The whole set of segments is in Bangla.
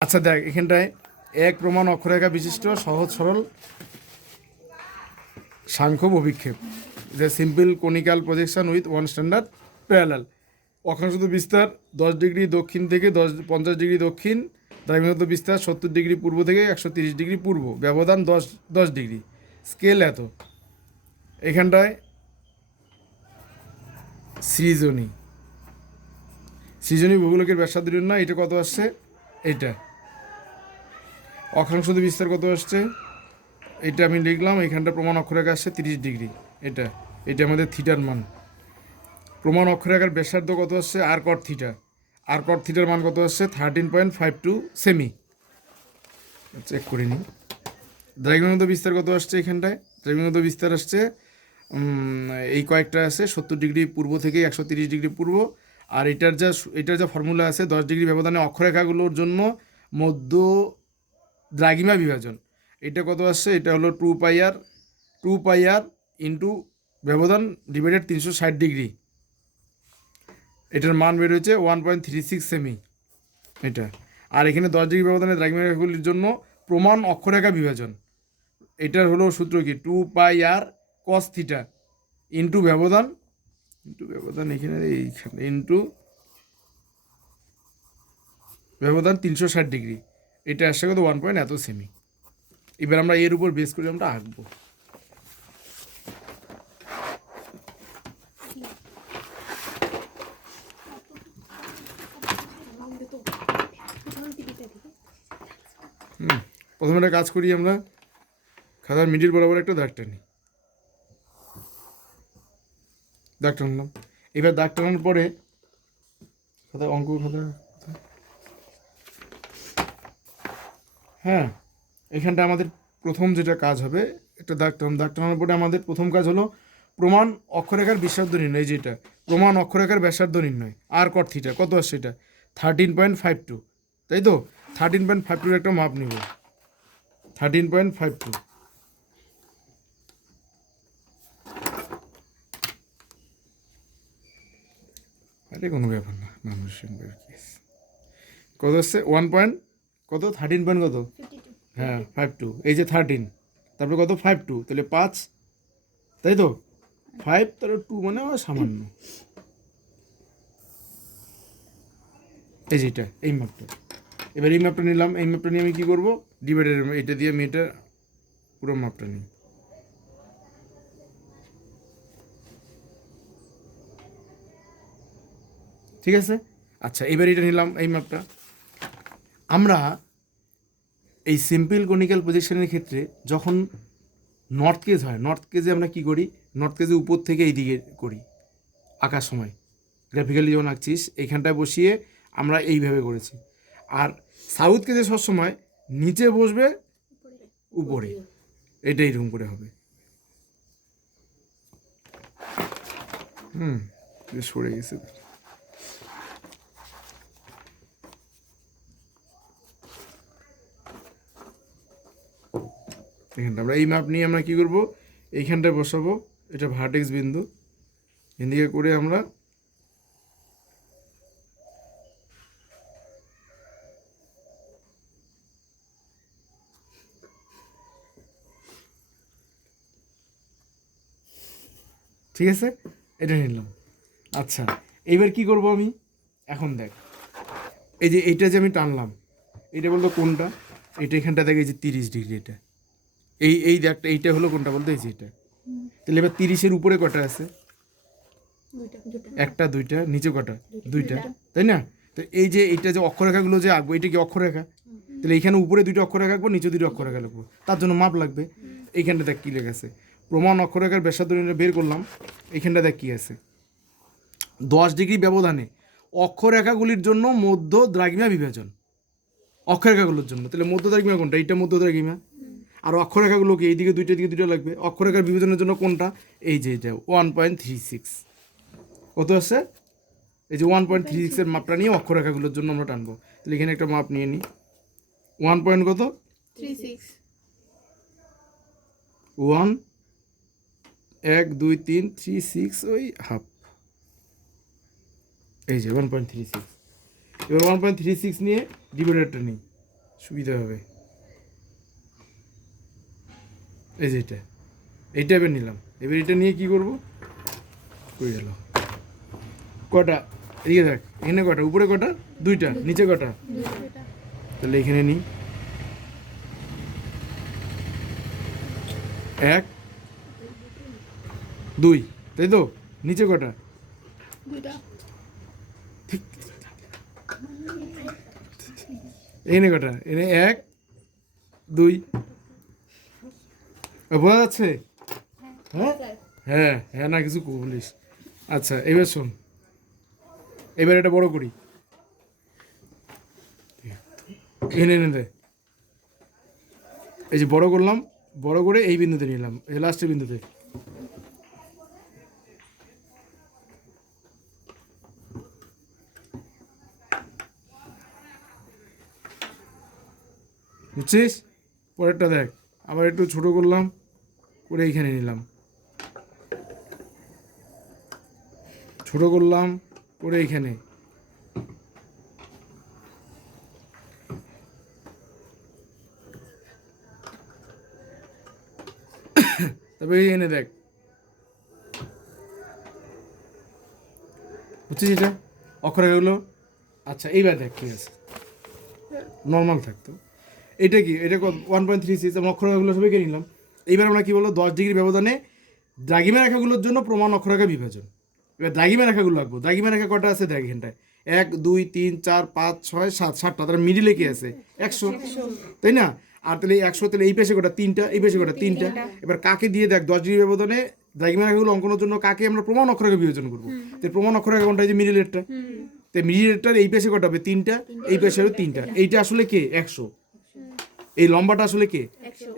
আচ্ছা দেখ, এখানটায় এক প্রমাণ অক্ষরেখা বিশিষ্ট, সহজ, সরল, সাংখ্য অভিক্ষেপ যে simple conical projection with one standard parallel অক্ষাংশত বিস্তার দশ ডিগ্রি দক্ষিণ থেকে দশ, পঞ্চাশ ডিগ্রি দক্ষিণ দ্রাঘিমাগত বিস্তার সত্তর ডিগ্রি পূর্ব থেকে একশো তিরিশ ডিগ্রি পূর্ব। ব্যবধান দশ দশ ডিগ্রি। স্কেল এত। এখানটায় সৃজনী। সৃজনী ভূগোলকের ব্যবসা ব্যাসার্ধ না এটা কত আসছে? এটা অক্ষাংশ বিস্তার কত আসছে এটা আমি লিখলাম, এখানটা প্রমাণ অক্ষরেখা আসছে তিরিশ ডিগ্রি। এটা এটা আমাদের থিটার মান। প্রমাণ অক্ষরেখার ব্যাসার্ধ কত আসছে আর কট থিটা আর কট থিটার মান কত আসছে থার্টিন পয়েন্ট ফাইভ টু সেমি চেক করে নিই। দ্রাঘিমাগত বিস্তার কত আসছে এখানটায়? দ্রাঘিমাগত বিস্তার আসছে এই কয়েকটা আছে, সত্তর ডিগ্রি পূর্ব থেকে একশো তিরিশ ডিগ্রি পূর্ব। আর এটার যা এটার যা ফর্মুলা আছে, দশ ডিগ্রি ব্যবধানে অক্ষরেখাগুলোর জন্য মধ্য দ্রাঘিমা বিভাজন। এটা কত আসছে? এটা হলো two pi r two pi r into ব্যবধান ডিভাইডেড তিনশো ষাট ডিগ্রি এটার মান বের হয়েছে ওয়ান পয়েন্ট থ্রি সিক্স সেমি এটা। আর এখানে দশ ডিগ্রি ব্যবধানে দ্রাঘিমা রেখাগুলির জন্য প্রমাণ অক্ষরেখা বিভাজন। এটার হলো সূত্র কি? Two pi r cos theta into ব্যবধান ইন্টু ব্যবধান এখানে এইখানে ইন্টু ব্যবধান তিনশো ষাট ডিগ্রি এটা আসছে কত ওয়ান পয়েন্ট এত সেমি এবার আমরা এর উপর বেস করে আমরা আঁকবো। প্রথমে একটা কাজ করি আমরা। খাতার মিডিল বরাবর একটা দাগ টানি। দাগ টানলাম। এবার দাগ টানার পরে খাতা অঙ্ক খাতা হ্যাঁ এখানটা আমাদের প্রথম যেটা কাজ হবে একটা দাগ টান দাগ টানার পরে আমাদের প্রথম কাজ হলো প্রমাণ অক্ষরেখার ব্যাসার্ধ নির্ণয়, যেটা প্রমাণ অক্ষরেখার ব্যাসার্ধ নির্ণয় আর কট থিটা কত আসছে এটা? থার্টিন পয়েন্ট ফাইভ টু তাই তো? থার্টিন পয়েন্ট ফাইভ টুর একটা মাপ নিব। থার্টিন পয়েন্ট ফাইভ টু আরে কোনো ব্যাপার না মানুষ কেস কত হচ্ছে ওয়ান পয়েন্ট কত? থার্টিন পয়েন্ট কত? হ্যাঁ ফাইভ টু এই যে থার্টিন তারপরে কত? ফাইভ টু তাহলে পাঁচ তাই তো? ফাইভ তারপরে টু মানে সামান্য। এই যে এটা এই মাপটা এবার এই মাপটা নিলাম এই মাপটা নিয়ে আমি কী করব? ডিভাইডের এটা দিয়ে আমি এটা পুরো মাপটা নিই। ঠিক আছে? আচ্ছা এবার এটা নিলাম এই মাপটা আমরা এই সিম্পল কনিক্যাল পজিশনের ক্ষেত্রে যখন নর্থ কেজ হয় নর্থ কেজে আমরা কি করি? নর্থ কেজে উপর থেকে এই দিকে করি, আঁকার সময়। গ্রাফিক্যালি যখন আঁকছিস, এইখানটায় বসিয়ে আমরা এইভাবে করেছি। আর সাউথ কেজে সবসময় নিচে বসবে, উপরে। এটাই রুম করে হবে। হুম সরে গেছে। এখানটা। আমরা এই মাপ নিয়ে আমরা কি করব? এইখানটায় বসাবো। এটা ভার্টেক্স বিন্দু। এদিকে করে আমরা ঠিক আছে? এটা নিলাম। আচ্ছা এইবার কি করব আমি? এখন দেখ। এই যে এইটা যে আমি টানলাম এটা বলতো কোনটা? এটা এখানটা দেখে, এই যে তিরিশ ডিগ্রি এটা। এই এই দেখটা এইটা হলো কোনটা বলতে? এই এটা। তাহলে এবার তিরিশের উপরে কটা আছে? একটা দুইটা নিচে কটা? দুইটা। তাই না? তো এই যে এইটা যে অক্ষরেখাগুলো যে আঁকবো এটা কি অক্ষরেখা? তাহলে এইখানে উপরে দুইটা অক্ষরেখা আঁকবো নিচে দুইটা অক্ষরেখা লিখব। তার জন্য মাপ লাগবে। এইখানটা দেখ কী লেখা আছে। প্রমাণ অক্ষরেখার ব্যাসার্ধ বের করলাম। এইখানটা দেখ কী আছে। দশ ডিগ্রি ব্যবধানে অক্ষরেখাগুলির জন্য মধ্য দ্রাঘিমা বিভাজন। অক্ষরেখাগুলোর জন্য। তাহলে মধ্য দ্রাঘিমা কোনটা? এইটা মধ্য দ্রাঘিমা। আর অক্ষরেখাগুলোকে এইদিকে দুইটা দিকে দুইটা লাগবে। অক্ষরেখার বিভাজনের জন্য কোনটা? এই যে এটা ওয়ান পয়েন্ট থ্রি সিক্স কত আছে? এই যে ওয়ান পয়েন্ট থ্রি সিক্সের মাপটা নিয়ে অক্ষরেখাগুলোর জন্য আমরা টানবো। তাহলে এখানে একটা মাপ নিয়ে নিই ওয়ান পয়েন্ট কত? থ্রি সিক্স ওয়ান এক দুই তিন থ্রি সিক্স ওই হাফ এই যে ওয়ান পয়েন্ট থ্রি সিক্স এবার ওয়ান পয়েন্ট থ্রি সিক্স নিয়ে ডিভাইডারটা নিই। সুবিধা হবে। এই যে এটা। এইটা এবার নিলাম। এবার এটা নিয়ে কি করব? কই গেল? কটা? এদিকে দেখ এখানে কটা? উপরে কটা? দুইটা? নিচে কটা? তাহলে এখানে নিই। এক দুই তাই তো? নিচে কটা? এনে কটা? এনে এক দুই বোঝা যাচ্ছে হ্যাঁ? হ্যাঁ হ্যাঁ না, কিছু বলিস। আচ্ছা এবার শোন। এবার এটা বড় করি। এনে এনে দে। এই যে বড় করলাম, বড় করে এই বিন্দুতে নিলাম, এই লাস্টের বিন্দুতে। বুঝছিস? পরেরটা দেখ। আবার একটু ছোট করলাম, করে এইখানে নিলাম। ছোট করলাম, করে এইখানে। এই এনে দেখ। বুঝছিস এটা? অক্ষরেখাগুলো আচ্ছা এইবার দেখ ঠিক আছে। নর্মাল থাকতো। এটা কি? এটা ওয়ান পয়েন্ট থ্রি সিক্স আমরা অক্ষরেখাগুলো সবাই কিনে নিলাম। এইবার আমরা কি বলব? দশ ডিগ্রি ব্যবধানে দ্রাঘিমা রেখাগুলোর জন্য প্রমাণ অক্ষরেখা বিভাজন। এবার দ্রাঘিমা রেখাগুলো লাগবো দ্রাঘিমা রেখা কটা আছে? দেখ এখানটায়। এক দুই তিন চার পাঁচ ছয় সাত সাতটা। তার মিডিলে কি আছে? একশো। তাই না? আর তাহলে একশো তাহলে এই পেশে কটা? তিনটা। এই পেশে কটা? তিনটা। এবার কাকে দিয়ে দেখ দশ ডিগ্রি ব্যবধানে দ্রাঘিমা রেখাগুলো অঙ্কনের জন্য কাকে আমরা প্রমাণ অক্ষরেখা বিভাজন করব? তো প্রমাণ অক্ষরেখা কোনটা? যে মিডিলেরটা তো মিডিলেরটার এই পেশে কটা হবে? তিনটা। এই পেশে হবে তিনটা। এইটা আসলে কে? একশো। এই লম্বাটা আসলে কে?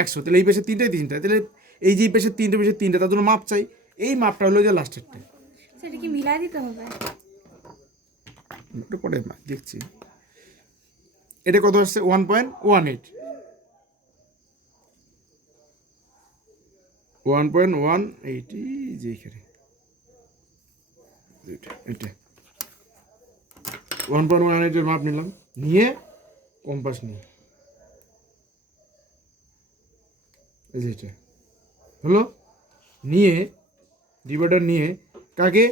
একশো। তাহলে এই পেশে তিনটাই তিনটা। তাহলে এই যে এই পেশে তিনটে পেশে তিনটা তার জন্য মাপ চাই। এই মাপটা হলো যে লাস্টেরটা সেটা কি মিলাই দিতে হবে? একটু পরে দেখছি। এটা কত আসছে? One point one eight one point one eight যে এখানে। এটা। ওয়ান পয়েন্ট ওয়ান এইটের মাপ নিলাম। নিয়ে কম্পাস নিয়ে। এই যে এটা। হলো? নিয়ে ডিভাইডার নিয়ে কাকে?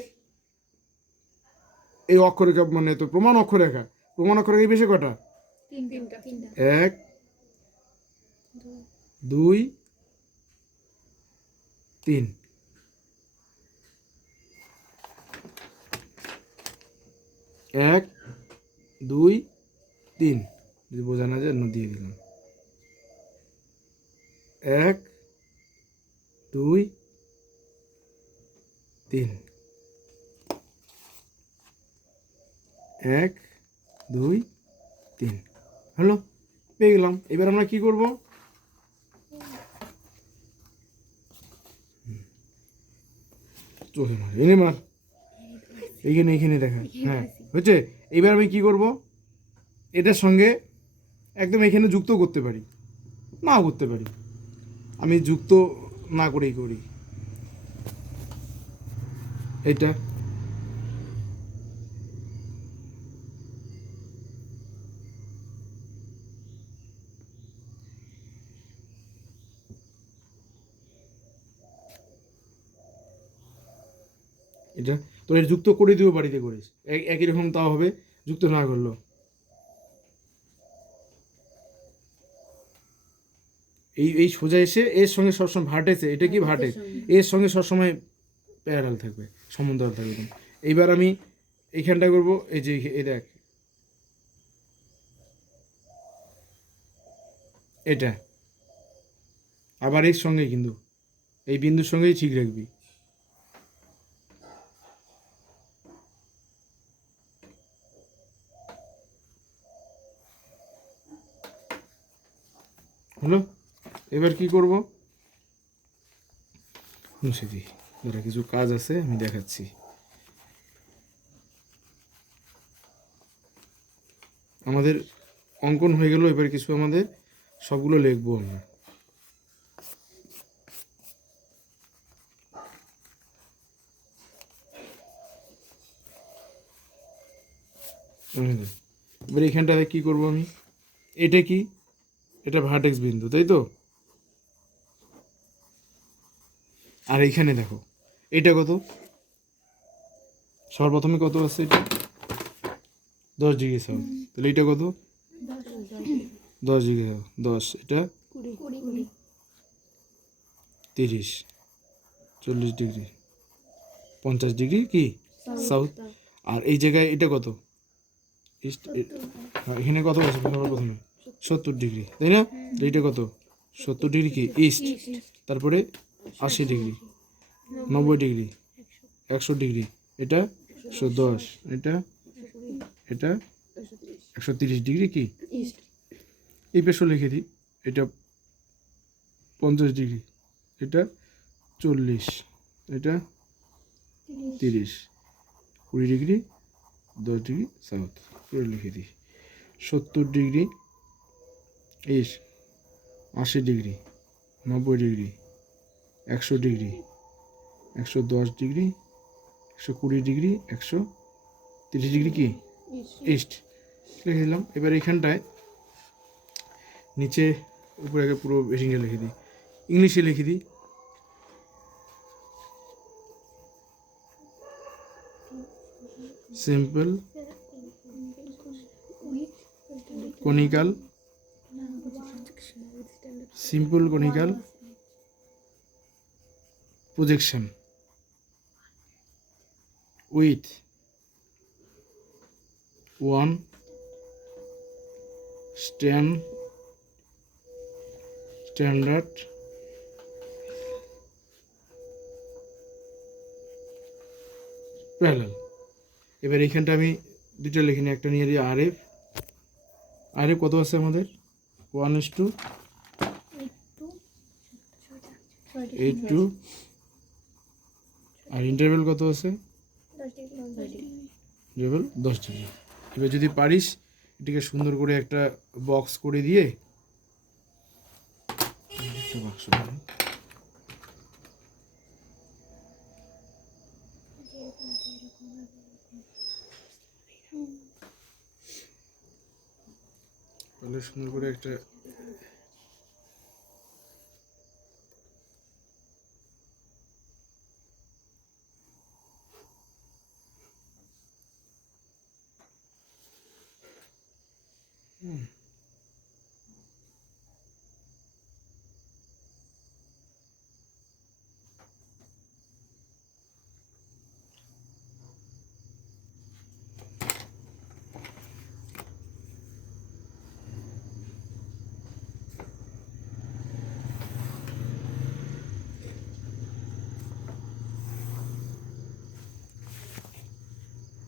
এই অক্ষরেখা মানে তো প্রমাণ অক্ষরেখা। প্রমাণ অক্ষরেখা বেশি কটা এক দুই তিন। এক দুই তিন। যদি বোঝা না যায় না দিয়ে দিলাম। এক দুই তিন। এক দুই তিন। হলো পেয়ে গেলাম। এবার আমরা কি করব। চোখে মার এনে মার। এইখানে এইখানে দেখা। হ্যাঁ হচ্ছে এবার আমি কি করব? এটার সঙ্গে একদম এখানে যুক্ত করতে পারি। নাও করতে পারি। আমি যুক্ত না করেই করি। এটা। এটা। তোর যুক্ত করে দিও বাড়িতে করিস। একই রকম তাও হবে। যুক্ত না করল এই এই সোজা এসে এর সঙ্গে সবসময় ভাটেছে এটা কি ভাটে এর সঙ্গে সবসময় প্যারাল থাকবে সমান্তরাল থাকবে। এইবার আমি এইখানটা করব এই যে এই দেখ। এটা। আবার এর সঙ্গে কিন্তু এই বিন্দুর সঙ্গেই ঠিক রাখবি। হলো? এবার কি করব? মুছে দিই দাঁড়া কিছু কাজ আছে, আমি দেখাচ্ছি। আমাদের অঙ্কন হয়ে গেল, এবার কিছু আমাদের সবগুলো লিখব আমরা। এবার এইখানটাতে কি করব আমি? এটা কি? এটা ভার্টেক্স বিন্দু, তাই তো? আর এইখানে দেখো এটা কত? সর্বপ্রথমে কত আছে এটা? দশ ডিগ্রি সাউথ তাহলে এটা কত? দশ ডিগ্রি south, দশ এটা? তিরিশ। চল্লিশ ডিগ্রি। পঞ্চাশ ডিগ্রি কি? সাউথ। আর এই জায়গায় এটা কত? ইস্ট হ্যাঁ, এখানে কত আছে সবার প্রথমে সত্তর ডিগ্রি তাই না? এইটা কত? সত্তর ডিগ্রি কি? ইস্ট। তারপরে আশি ডিগ্রি, নব্বই ডিগ্রি, একশো ডিগ্রি, এটা একশো দশ, এটা এটা একশো তিরিশ ডিগ্রি কি? এই পেশো লিখে দিই, এটা পঞ্চাশ ডিগ্রি, এটা চল্লিশ, এটা তিরিশ, কুড়ি ডিগ্রি, দশ ডিগ্রি সাউথ করে লিখে দিই, সত্তর ডিগ্রি ইস আশি ডিগ্রি, নব্বই ডিগ্রি একশো ডিগ্রি একশো দশ ডিগ্রি একশো কুড়ি ডিগ্রি একশো তিরিশ ডিগ্রি কি? ইস্ট লিখে দিলাম। এবার এখানটায় নিচে উপরে আগে পুরো বেসিংটা লিখে দিই। ইংলিশে লিখে দিই। Simple conical simple conical projection with one stand standard parallel এবার এইখানটা আমি দুটো লিখে নিই একটা নিয়ে দিই আর এফ আর এফ কত আছে আমাদের? One is to eight two R interval কত আছে? ইন্টারভেল দশ ডিগ্রি। এবার যদি পারিস এটিকে সুন্দর করে একটা বক্স করে দিয়ে একটা বাক্স তাহলে সুন্দর করে একটা